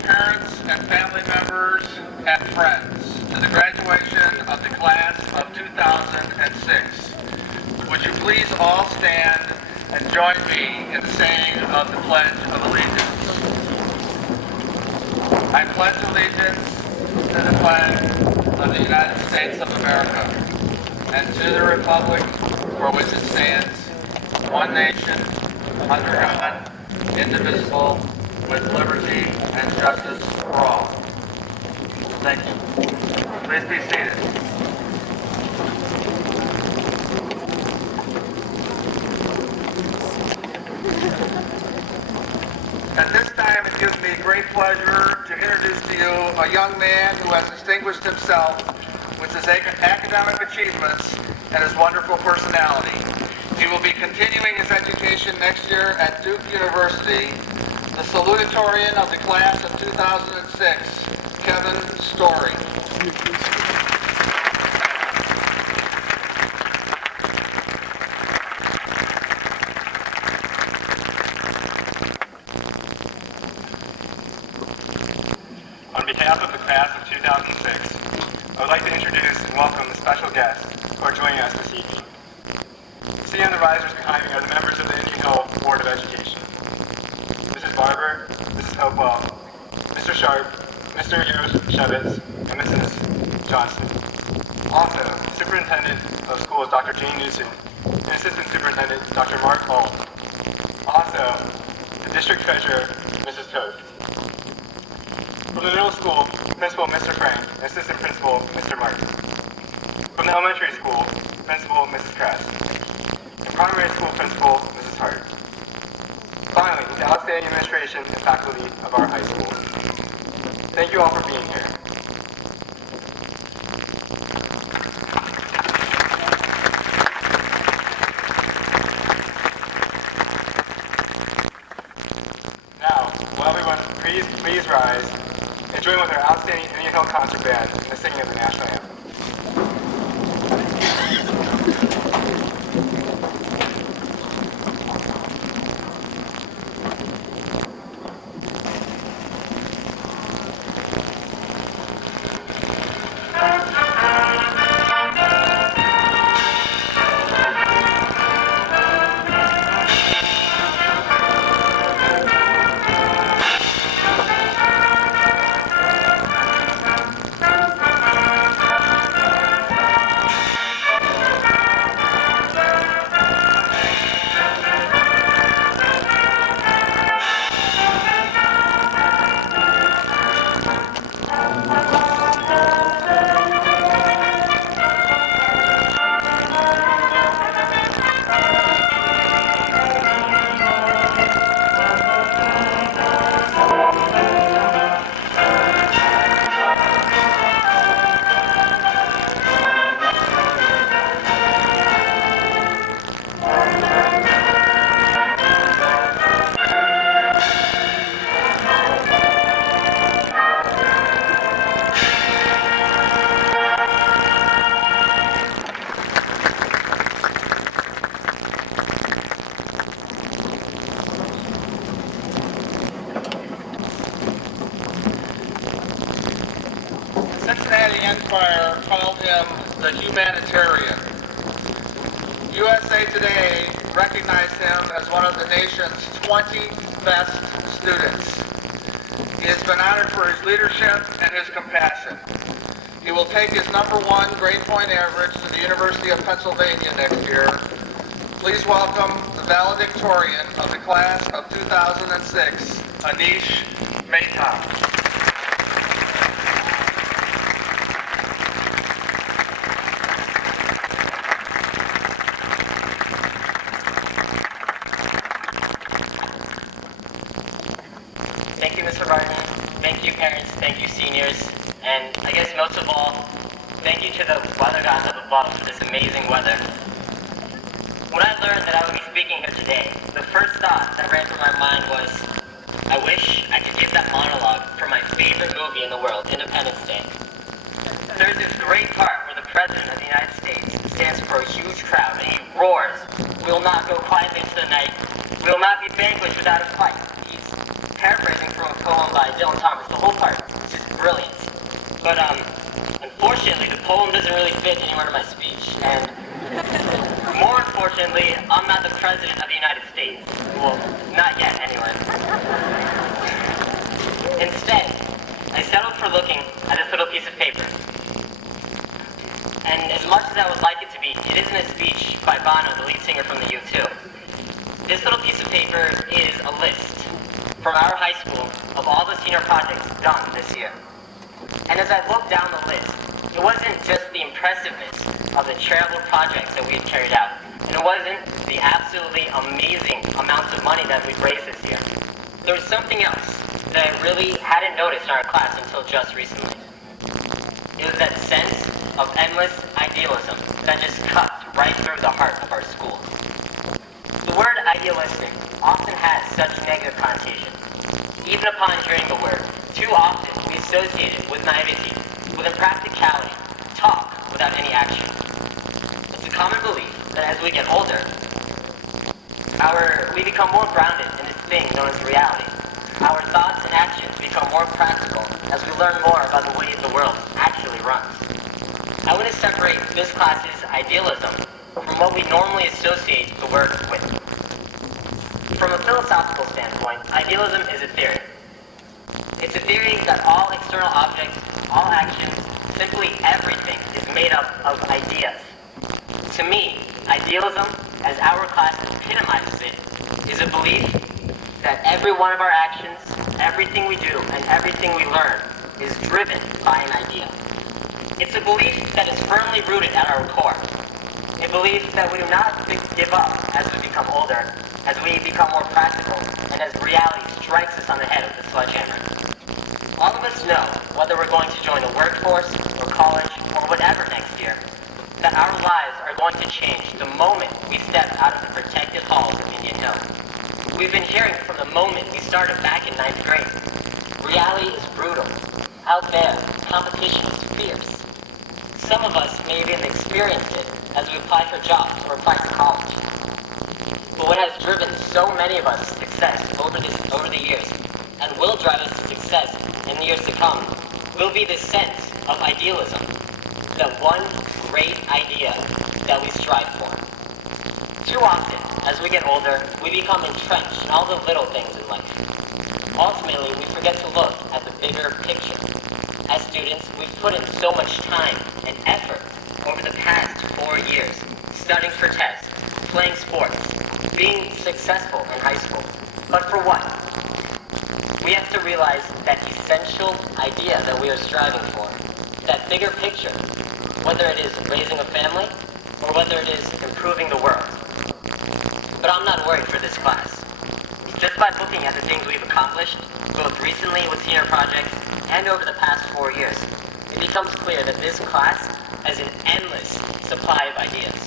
parents and family members and friends to the graduation of the class of 2006. Would you please all stand and join me in saying of the Pledge of Allegiance. I pledge allegiance to the flag of the United States of America and to the republic for which it stands, one nation, under God, indivisible, with liberty and justice for all. Thank you. Please be seated. At this time, it gives me great pleasure to introduce to you a young man who has distinguished himself with his academic achievements and his wonderful personality. He will be continuing his education next year at Duke University. The salutatorian of the class of 2006, Kevin Story. On behalf of the class of 2006, I would like to introduce and welcome the special guests who are joining us this evening. Sitting on the risers behind me are the members of the Indian Hill Board of Education. Mrs. Barber, Mrs. Hopewell, Mr. Sharp, Mr. Shevitz, and Mrs. Johnston. Also, the Superintendent of Schools, Dr. Jane Newsom, and Assistant Superintendent, Dr. Mark Hall. Also, the District Treasurer, Mrs. Toth. From the middle school, Principal Mr. Frank, and Assistant Principal Mr. Martin. From the elementary school, Principal Mrs. Kress. And primary school Principal Mrs. Hart. Finally, the outstanding administration and faculty of our high schools. Thank you all for being here. Now, will everyone please rise and join with our outstanding Indian Hill Concert Band in the singing of the National Anthem. Empire called him the humanitarian. USA Today recognized him as one of the nation's 20 best students. He has been honored for his leadership and his compassion. He will take his #1 grade point average to the University of Pennsylvania next year. Please welcome the valedictorian of the class of 2006, Anish Mehta. Thank you, Mr. Barton. Thank you, parents. Thank you, seniors. And I guess most of all, thank you to the weather gods up above for this amazing weather. When I learned that I would be speaking here today, the first thought that ran through my mind was, I wish I could give that monologue for my favorite movie in the world, Independence Day. There's this great part where the President of the United States stands for a huge crowd and he roars, "We will not go quietly into the night. We will not be vanquished without a fight." He's paraphrasing from a poem by Dylan Thomas. The whole part is just brilliant. But unfortunately, the poem doesn't really fit anywhere in my speech. And more unfortunately, I'm not the president of the United States. Well, not yet, anyway. Instead, I settled for looking at this little piece of paper. And as much as I would like it to be, it isn't a speech by Bono, the lead singer from the U2. This little piece of paper is a list from our high school of all the senior projects done this year. And as I looked down the list, it wasn't just the impressiveness of the charitable projects that we had carried out, and it wasn't the absolutely amazing amounts of money that we'd raised this year. There was something else that I really hadn't noticed in our class until just recently. It was that sense of endless idealism that just cuts right through the heart of our school. The word idealistic often has such negative connotations. Even upon hearing the word, too often we associate it with naivety, with impracticality, talk without any action. It's a common belief that as we get older, we become more grounded in this thing known as reality. Our thoughts and actions become more practical as we learn more about the ways the world actually runs. I want to separate this class's idealism from what we normally associate the word with. From a philosophical standpoint, idealism is a theory. It's a theory that all external objects, all actions, simply everything is made up of ideas. To me, idealism, as our class epitomizes it, is a belief that every one of our actions, everything we do, and everything we learn is driven by an idea. It's a belief that is firmly rooted at our core. A belief that we do not give up as we become older, as we become more practical, and as reality strikes us on the head with a sledgehammer. All of us know, whether we're going to join the workforce, or college, or whatever next year, that our lives are going to change the moment we step out of the protected halls of Indian Hill. We've been hearing from the moment we started back in 9th grade. Reality is brutal. Out there, competition is fierce. Some of us may even experience it as we apply for jobs or apply for college. But what has driven so many of us to success over the years, and will drive us to success in the years to come, will be this sense of idealism, that one great idea that we strive for. Too often, as we get older, we become entrenched in all the little things in life. Ultimately, we forget to look at the bigger picture. As students, we've put in so much time and effort over the past 4 years, studying for tests, playing sports, being successful in high school. But for what? We have to realize that essential idea that we are striving for, that bigger picture, whether it is raising a family or whether it is improving the world. But I'm not worried for this class. Just by looking at the things we've accomplished, both recently with senior projects and over the past 4 years, it becomes clear that this class has an endless supply of ideas.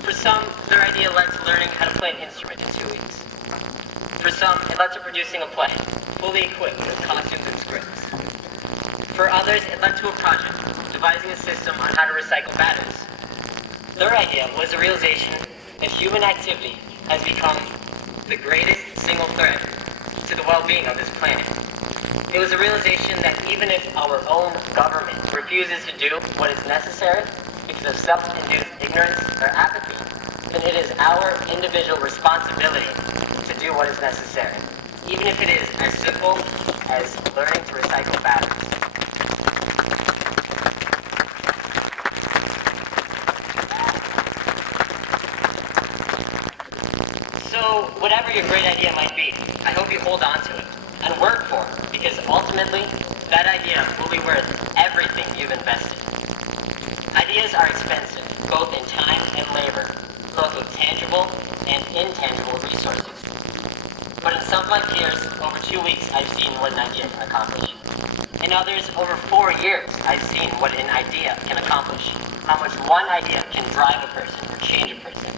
For some, their idea led to learning how to play an instrument in 2 weeks. For some, it led to producing a play, fully equipped with costumes and scripts. For others, it led to a project, devising a system on how to recycle batteries. Their idea was the realization that human activity has become the greatest single thread to the well-being of this planet. It was a realization that even if our own government refuses to do what is necessary because of self-induced ignorance or apathy, then it is our individual responsibility to do what is necessary, even if it is as simple as learning to recycle batteries. So, whatever your great idea might be, I hope you hold on to it and work for it, because ultimately, that idea will be worth everything you've invested. Ideas are expensive, both in time and labor, both with tangible and intangible resources. But in some of my peers, over 2 weeks, I've seen what an idea can accomplish. In others, over 4 years, I've seen what an idea can accomplish, how much one idea can drive a person or change a person.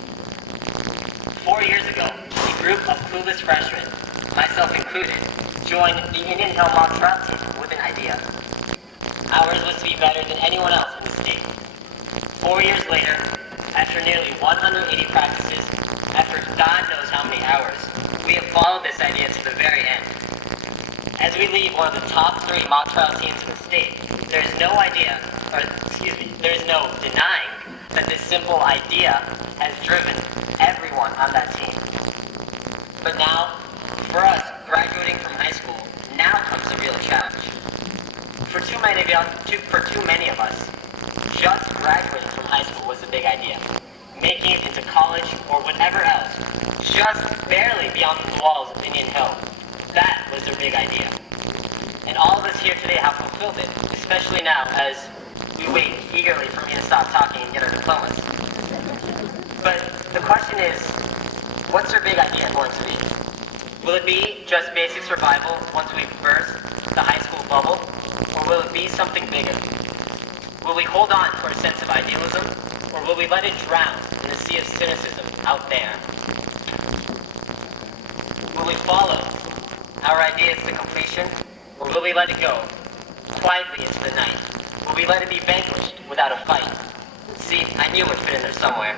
4 years ago, a group of clueless freshmen, myself included, joined the Indian Hill mock trial team with an idea. Ours was to be better than anyone else in the state. 4 years later, after nearly 180 practices, after God knows how many hours, we have followed this idea to the very end. As we leave one of the top 3 mock trial teams in the state, there is no denying that this simple idea has driven everyone on that team. But now, for us, graduating from high school, now comes the real challenge. For too many of us, just graduating from high school was the big idea. Making it into college or whatever else, just barely beyond the walls of Indian Hill, that was their big idea. And all of us here today have fulfilled it, especially now as we wait eagerly for me to stop talking and get our diplomas. But the question is, what's their big idea going to be? Will it be just basic survival once we burst the high school bubble, or will it be something bigger? Will we hold on to our sense of idealism, or will we let it drown in the sea of cynicism out there? Will we follow our ideas to completion, or will we let it go quietly into the night? Will we let it be vanquished without a fight? See, I knew it would fit in there somewhere.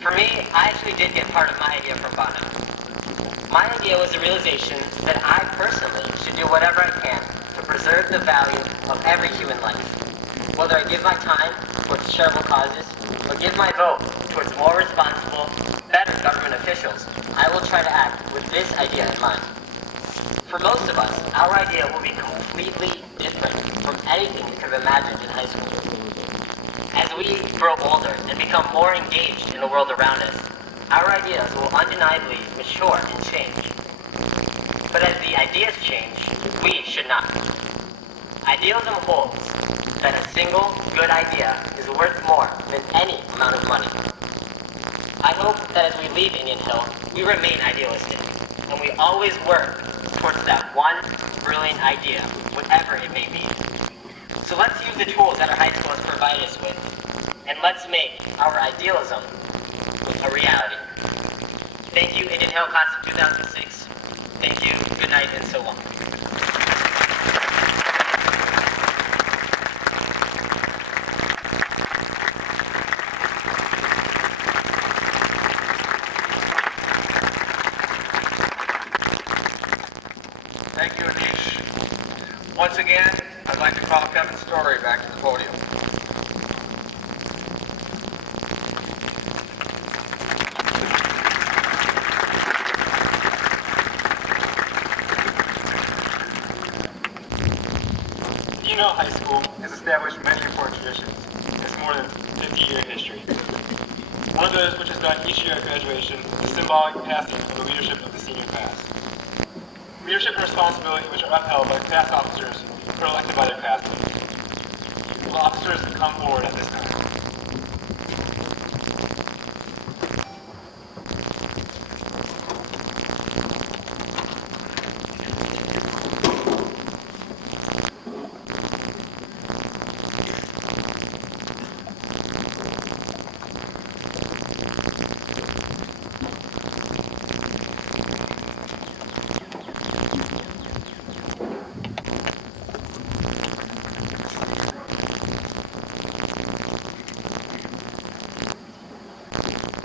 For me, I actually did get part of my idea from Bono. My idea was the realization that I personally should do whatever I can to preserve the value of every human life. Whether I give my time towards charitable causes or give my vote towards more responsible, better government officials, I will try to act with this idea in mind. For most of us, our idea will be completely different from anything we could have imagined in high school. As we grow older and become more engaged in the world around us, our ideas will undeniably mature and change. But as the ideas change, we should not. Idealism holds that a single good idea is worth more than any amount of money. I hope that as we leave Indian Hill, we remain idealistic, and we always work towards that one brilliant idea, whatever it may be. So let's use the tools that our high school has provided us with, and let's make our idealism a reality. Thank you, Indian Hill Class of 2006. Thank you, good night, and so long. Thank you, Anish. Once again, I'd like to call Kevin Story back to the podium. Indian High School has established many important traditions in its more than 50-year history. One of those which is done each year at graduation is symbolic passing of the leadership of the senior class. Leadership and responsibility which are upheld by class officers who are elected by their classmates. Will officers come forward at this time?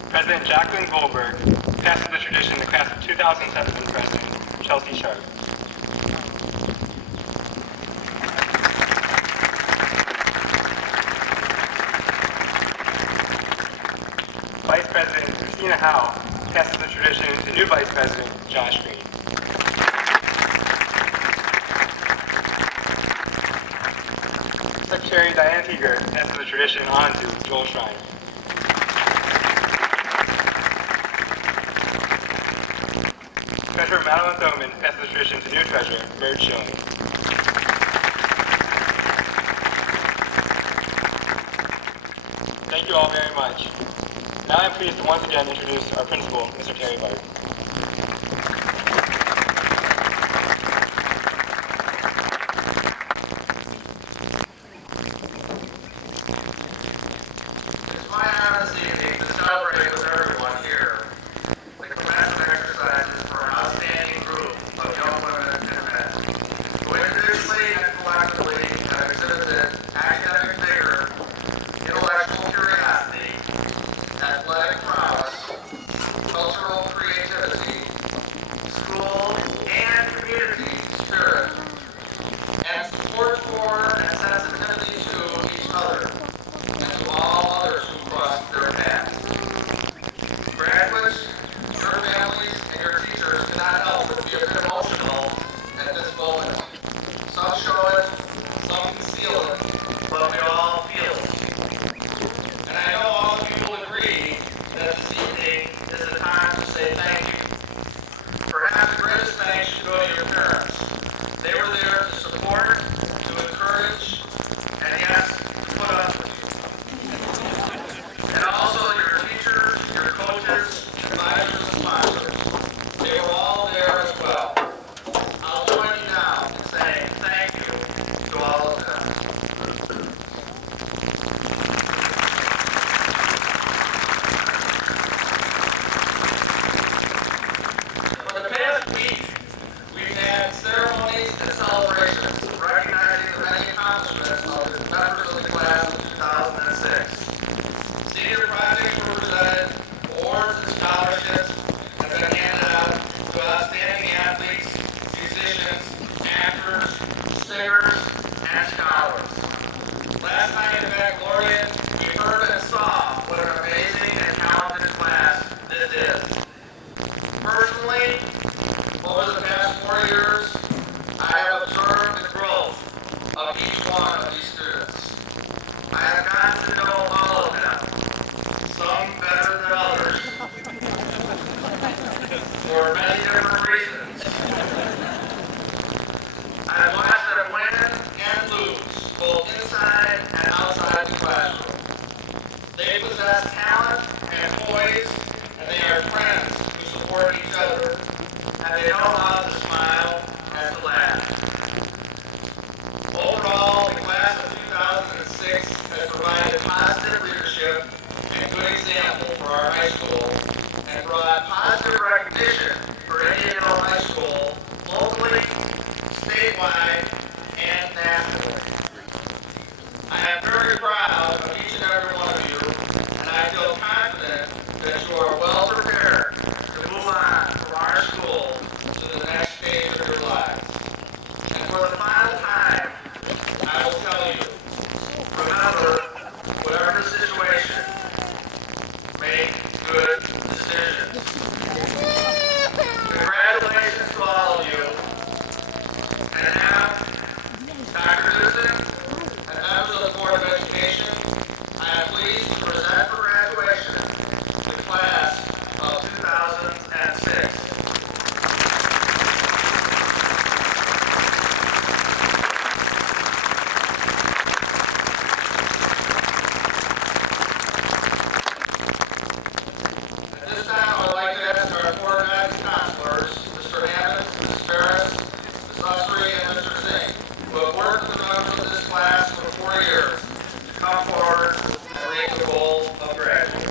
President Jacqueline Goldberg passes the tradition the class of 2007 President Chelsea Sharp. Vice President Christina Howe passes the tradition to new Vice President Josh Green. Secretary Diana Teeger passes the tradition on to Joel Schreiner. Treasurer Madeline Thoman passes the tradition to new Treasurer Bird Schilling. Thank you all very much. Now I'm pleased to once again introduce our principal, Mr. Terry Bart. It's my honor this evening to celebrate with everyone here the commencement exercises for an outstanding group of young women and men who individually and collectively have exhibited academic vigor, intellectual curiosity, athletic prowess, cultural creativity, school and community did. Personally, over the past 4 years, I have observed the growth of each one of these students. I have gotten to know all of them, some better than others, for many different reasons. I have watched them win and lose, both inside and outside the classroom. They possess talent and poise, and they are friends who support each other, and they know how to smile and to laugh. Overall, the class of 2006 has provided positive leadership and good example for our high school, and brought positive recognition for Indian Hill High School locally, statewide, and nationally. I am very proud of each and every one of you, and I feel confident that you are well prepared to move on from our school to the next stage of your lives. And for the final time, I will tell you, remember, whatever the situation, make good decisions. Congratulations to all of you. And now, Dr. Newsom and members of the Board of Education, I am pleased to present for graduation the class of 2006. At this time, I would like to ask our Board of Ed counselors, Mr. Hammond, Mrs. Ferris, Ms. Usry, and Mr. Singh, who have worked with members of this class for 4 years, to come forward and reach the goal of graduating.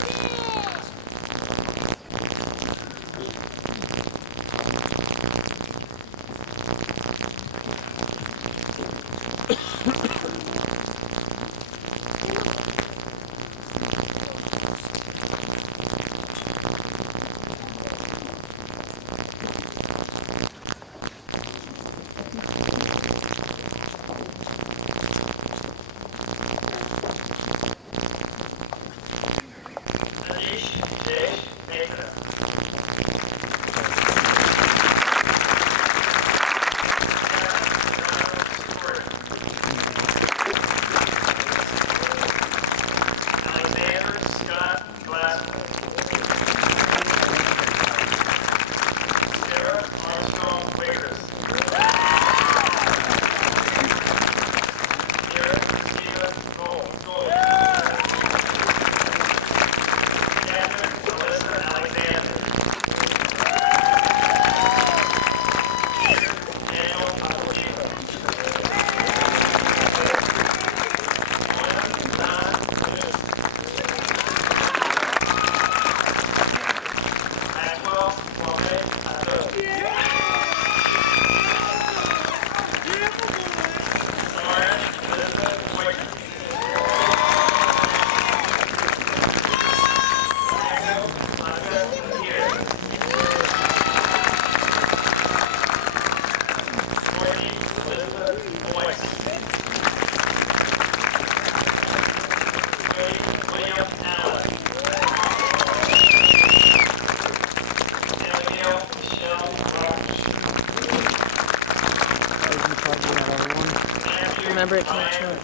Remember, it can't charge.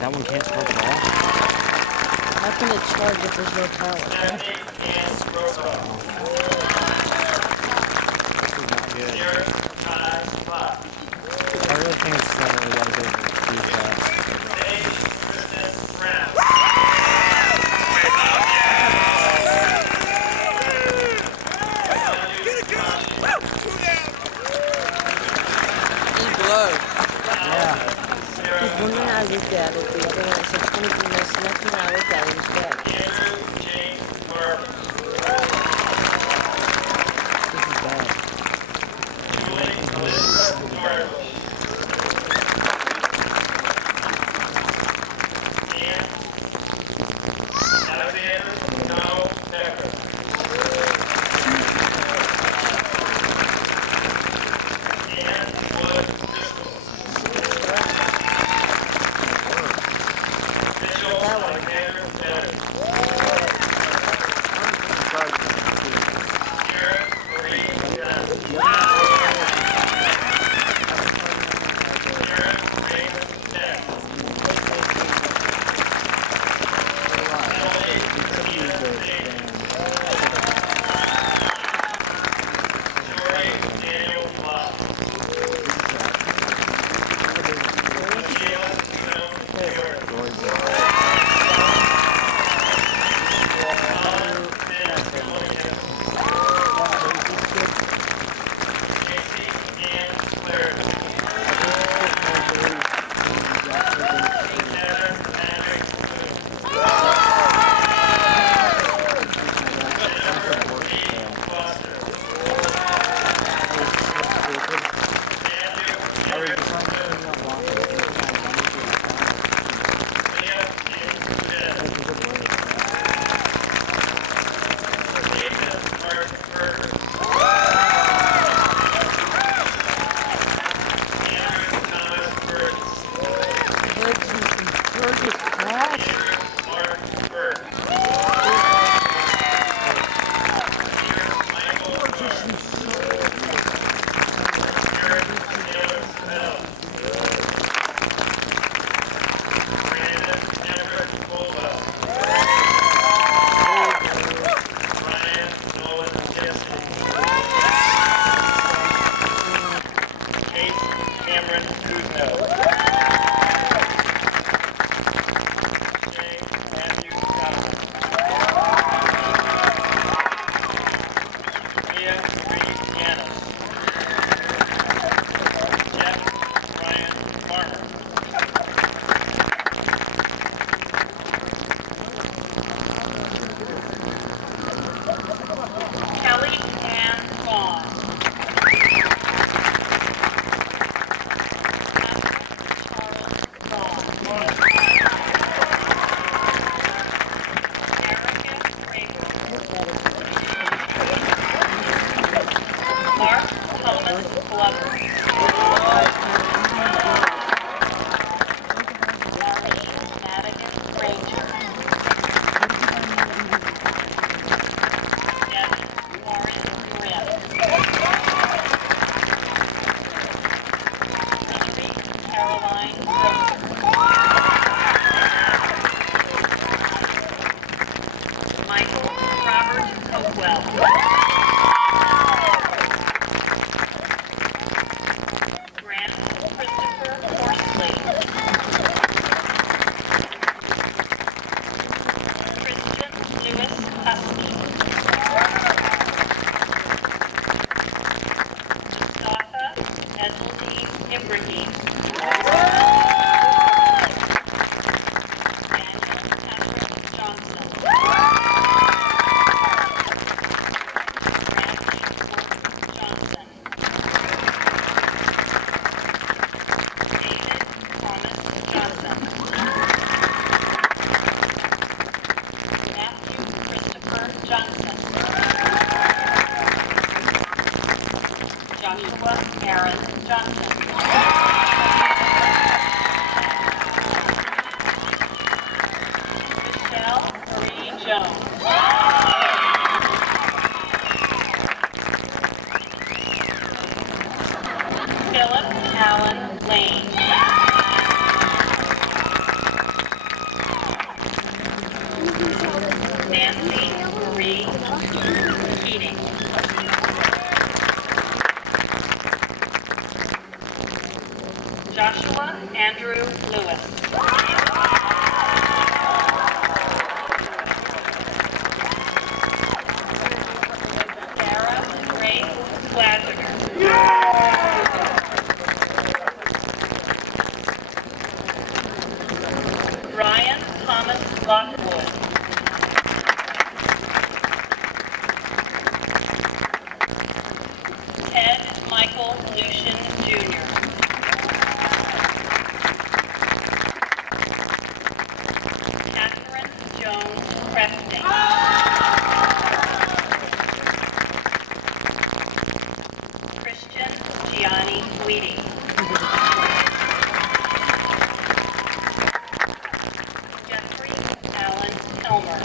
That one can't charge at all? How can it charge if there's no power? This is not good. I really think it's not really that good for too fast. Yeah. Because one that I looked at it, the other one that said 23 minutes, the next one I looked at it was dead. This is bad. That one. Glover. Madigan Ranger. Devin Warren Grimm. Hillary Caroline Grocer. Michael Robert Hopewell. Grant Christopher Horsley. Christian Lewis Husky. Mustafa Esmeldine Ibrahim. Daniel Patrick Johnson. Randy Johnson. David Thomas Johnson. Matthew Christopher Johnson. Joshua Aaron Johnson. Michelle Marie Jones. Philip Allen Lane. Nancy Marie Keating. Joshua Andrew Lewis. Sarah Grace Glaziger. Ryan Thomas Lockwood. Ted Michael Lucian Jr. Catherine Jones Preston. Christian Gianni Weedy. Jeffrey Allen Helmer.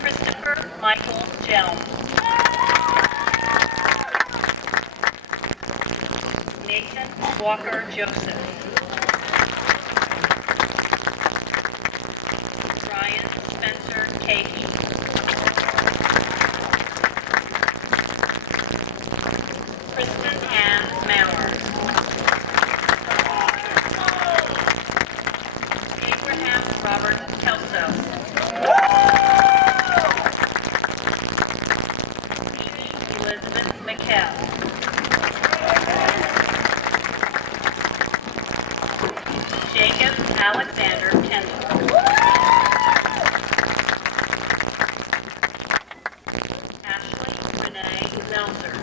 Christopher Michael Jelm. Nathan Walker Joseph. Ryan Spencer Cakey. Kristen Ann Maurer. Abraham Robert Kelso. Amy Elizabeth McKell. Jacob Alexander Kendall. Ashley Renee Melzer.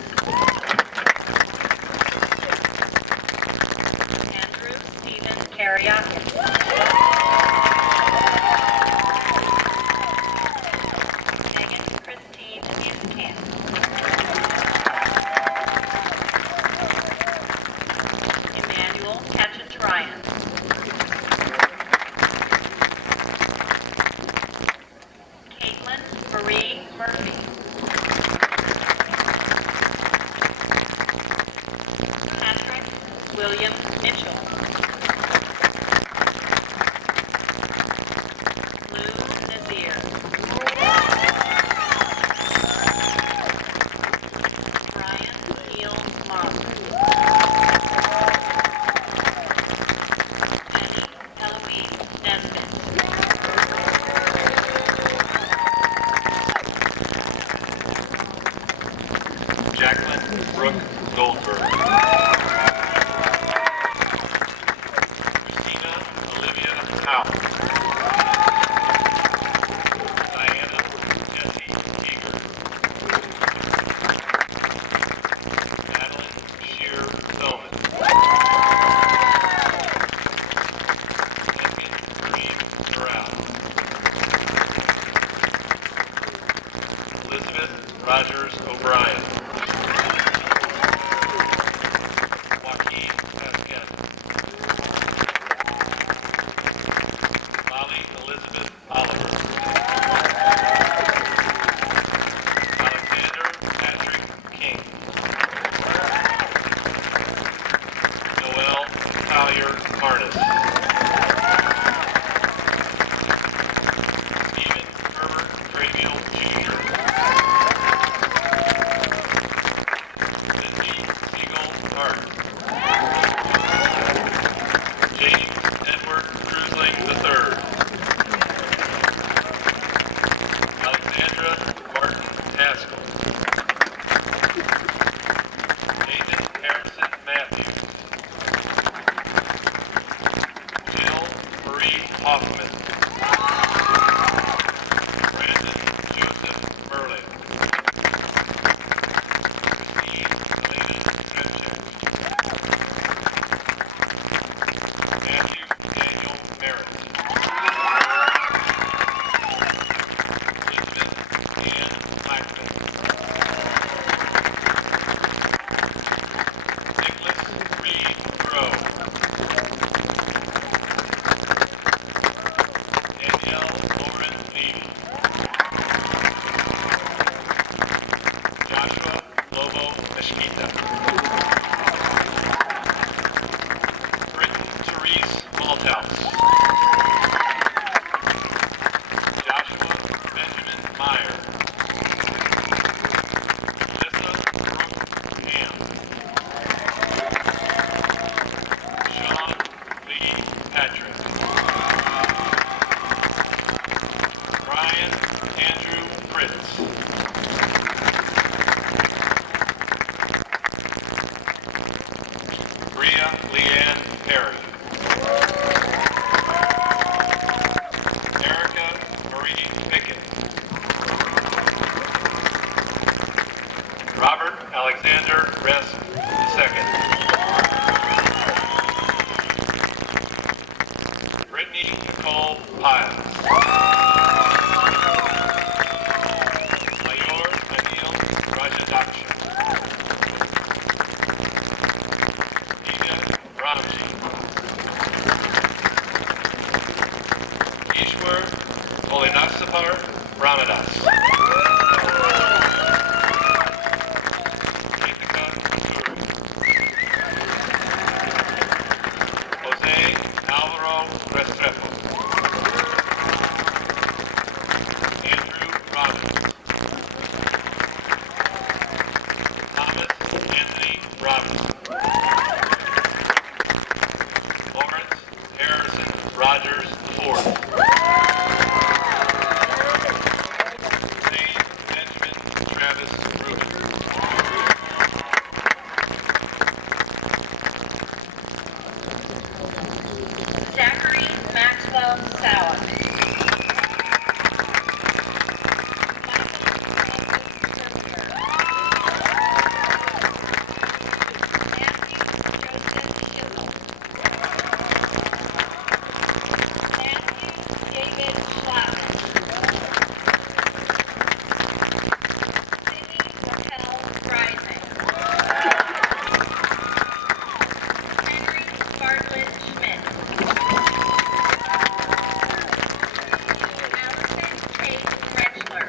Andrew Stephen Kariakis. Megan Christine Iskamp. Emmanuel Kachatryan. Caitlin Marie Murphy. Patrick William Mitchell. Lou Nazir. Brian Neal Monk. Jenny Eloise Nesbitt. Jacqueline Brooke Goldberg. Christina Olivia Howell. Diana Jessie Eager. Madeline Shear Zellman. Megan Green Corral. Elizabeth Rogers O'Brien. Joaquin Pasquette. Molly Elizabeth Oliver. Alexander Patrick King. Noel Collier Harness. Stephen Herbert Graybill Jr. Cindy Siegel Hart. James Edward Cruisling III. Alexandra Martin Haskell. Nathan Harrison Matthews. Jill Marie Hoffman. Brandon Joseph Merlin. Christine Elena Tremchek. Matthew Daniel Merritt. Elizabeth Ann Blackman. Nicholas Reed Rowe. Danielle Lauren Levy. Joshua Lobo Mesquita. Britton Therese Malthouse. Joshua Benjamin Meyer. Alyssa Brooke Ham. Sean Lee Patrick. Brian Andrew Fritz. Bria Leanne Perry. Erica Marie Pickett. Robert Alexander Rest II. Brittany Nicole Pyle. Mayor Anil Rajadaksha. Ida Ramji. Ishwar Olinasapar Ramadas. Jessica Suri. Jose Alvaro Restrepo. Andrew Robbins. Thomas Anthony Robbins. Lawrence Harrison Rogers IV. Zane Benjamin Travis Rubin. Zachary Maxwell Sauer. David Schlattman. Cindy Raquel Rising. Henry Bartlett Schmidt. Allison Tate Rechler.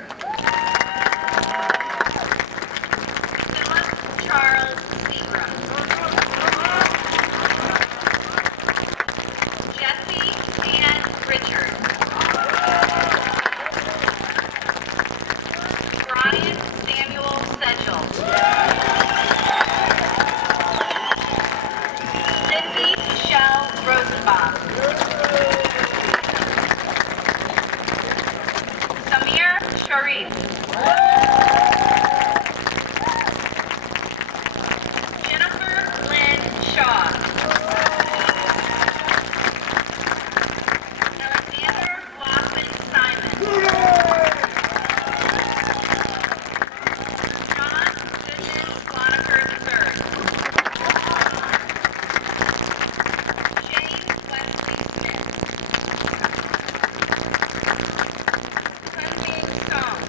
Philip Charles Zebra. Jesse Ann Richards. Brian Samuel Sedgel. Cindy Michelle Rosenbach. Samir Sharif. Jennifer Lynn Shaw. Alexander Lockman Simon. John Goodman Lonaker III. James Wesley Smith. Kunbing Song.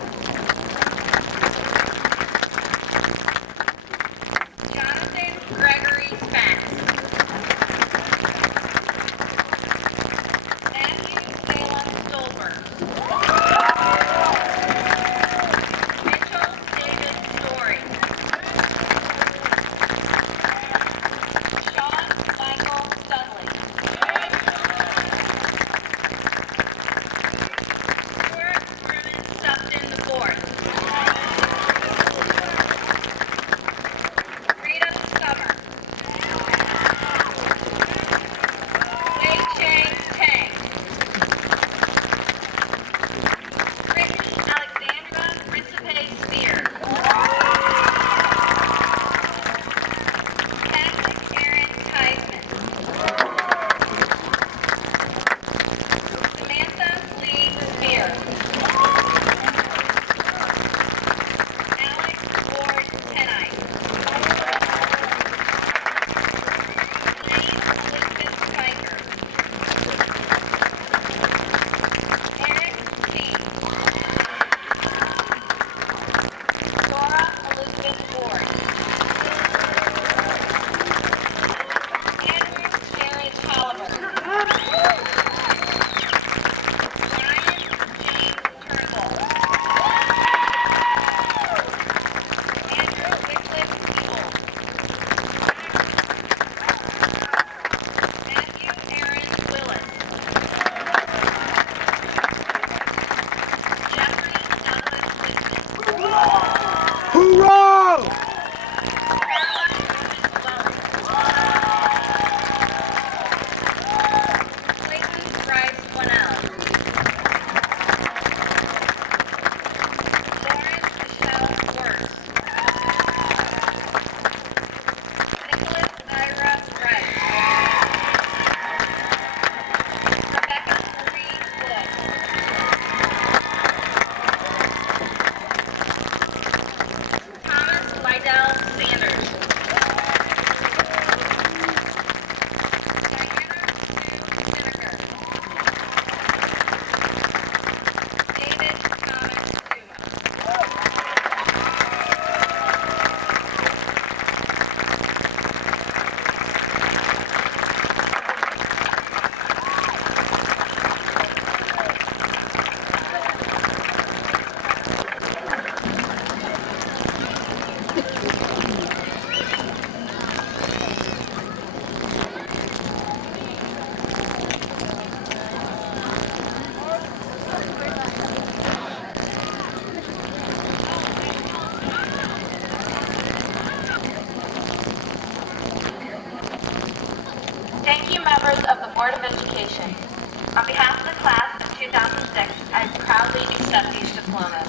congratulations. On behalf of the class of 2006, I proudly accept these diplomas.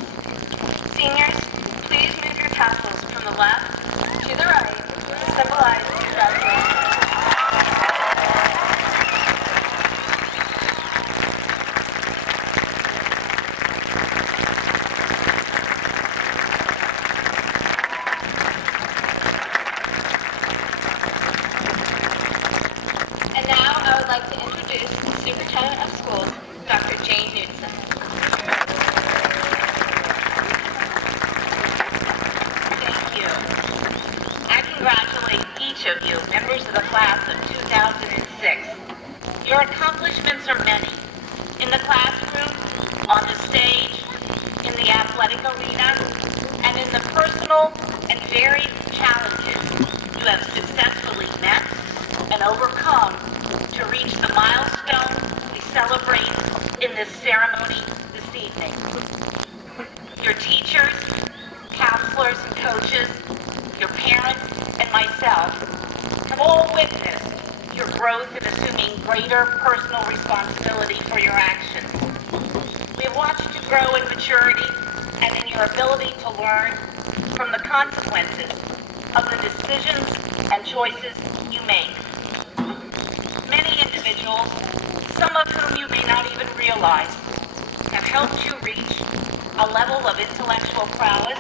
Seniors, please move your tassels from the left to the right to symbolize congratulations. And now I would like to introduce the Superintendent of Schools, Dr. Jane Knudsen. Thank you. I congratulate each of you, members of the class of 2006. Your accomplishments are many. In the classroom, on the stage, in the athletic arena, and in the personal and varied challenges you have successfully met and overcome to reach the milestone we celebrate in this ceremony this evening. Your teachers, counselors and coaches, your parents, and myself have all witnessed your growth in assuming greater personal responsibility for your actions. We have watched you grow in maturity and in your ability to learn from the consequences of the decisions and choices you make. Many individuals, some of whom you may not even realize, have helped you reach a level of intellectual prowess,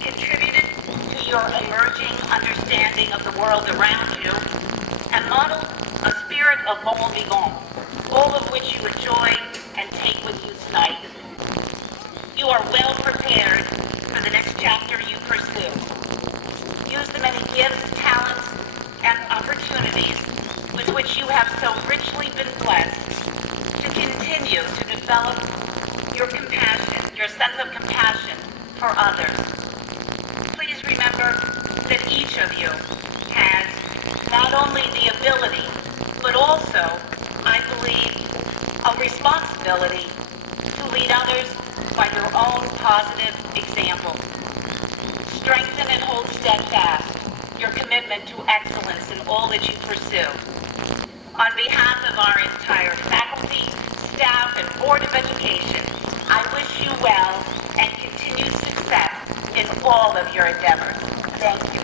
contributed to your emerging understanding of the world around you, and modeled a spirit of bon vivant, all of which you enjoy and take with you tonight. You are well prepared for the next chapter you pursue. Use the many gifts, talents, and opportunities with which you have so richly been blessed to continue to develop your compassion, your sense of compassion for others. Please remember that each of you has not only the ability, but also, I believe, a responsibility to lead others by your own positive example. Strengthen and hold steadfast your commitment to excellence in all that you pursue. On behalf of our entire faculty, staff, and Board of Education, I wish you well and continued success in all of your endeavors. Thank you.